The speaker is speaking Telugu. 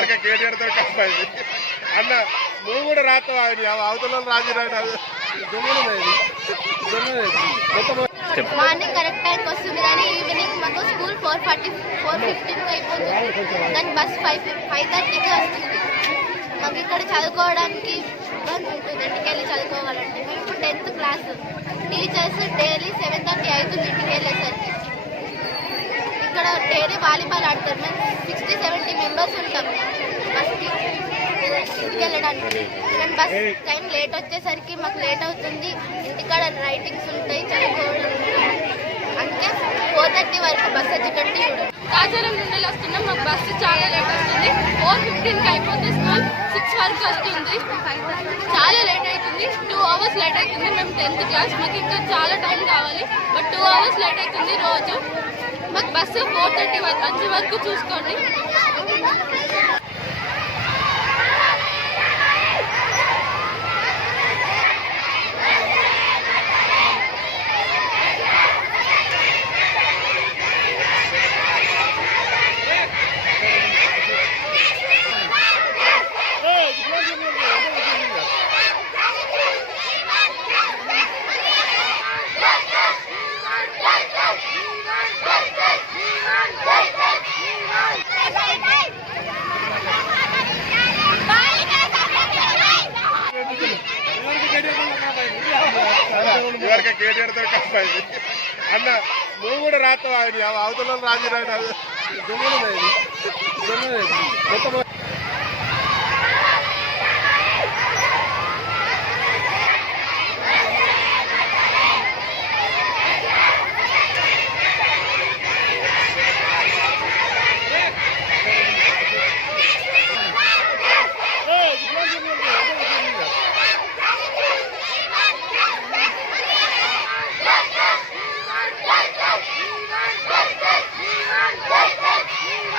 ఇవరకే కేటీఆర్తో అన్న నువ్వు కూడా రాస్తావా అవతల రాజు రాడు మార్నింగ్ కరెక్ట్ టైంకి వస్తుంది కానీ ఈవినింగ్ మాకు స్కూల్ ఫోర్ ఫార్టీ ఫోర్ ఫిఫ్టీన్కి అయిపోతుంది. కానీ బస్ ఫైవ్ ఫైవ్ థర్టీకి వస్తుంది. మాకు ఇక్కడ చదువుకోవడానికి ఇబ్బంది ఉంటుంది. ఇంటికి వెళ్ళి చదువుకోవాలంటే. మేము ఇప్పుడు tenth class. Teachers daily seven thirty అవుతుంది ఇంటికి వెళ్ళేసరికి డైలీ వాలీబాల్ ఆడతారు. మేము సిక్స్టీ సెవెంటీ మెంబర్స్ ఉంటాం. బస్కి ఇంటికి వెళ్ళడానికి. మేము బస్ టైం లేట్ వచ్చేసరికి మాకు లేట్ అవుతుంది. ఇంటికాడ రైటింగ్స్ ఉంటాయి చదువుకోవడం ఉంటుంది. అందుకే ఫోర్ థర్టీ వరకు బస్ వచ్చేటట్టు చూడండి నుండి వస్తున్నాం. మాకు బస్సు చాలా లేట్ వస్తుంది. ఫోర్ ఫిఫ్టీన్కి అయిపోతుంది స్కూల్ సిక్స్ వరకు వస్తుంది. చాలా లేట్ అవుతుంది. టూ అవర్స్ లేట్ అవుతుంది. మేము టెన్త్ క్లాస్ మాకు ఇంకా చాలా టైం కావాలి. బట్ టూ అవర్స్ లేట్ అవుతుంది రోజు. మాకు బస్సు ఫోర్ థర్టీ వరకు వచ్చే వరకు చూసుకోండి. ఇవరకే కేటీఆర్తో కప్పైంది అన్న నువ్వు కూడా రాస్తావా ఆయన? అవతల రాజు రాడు మొత్తం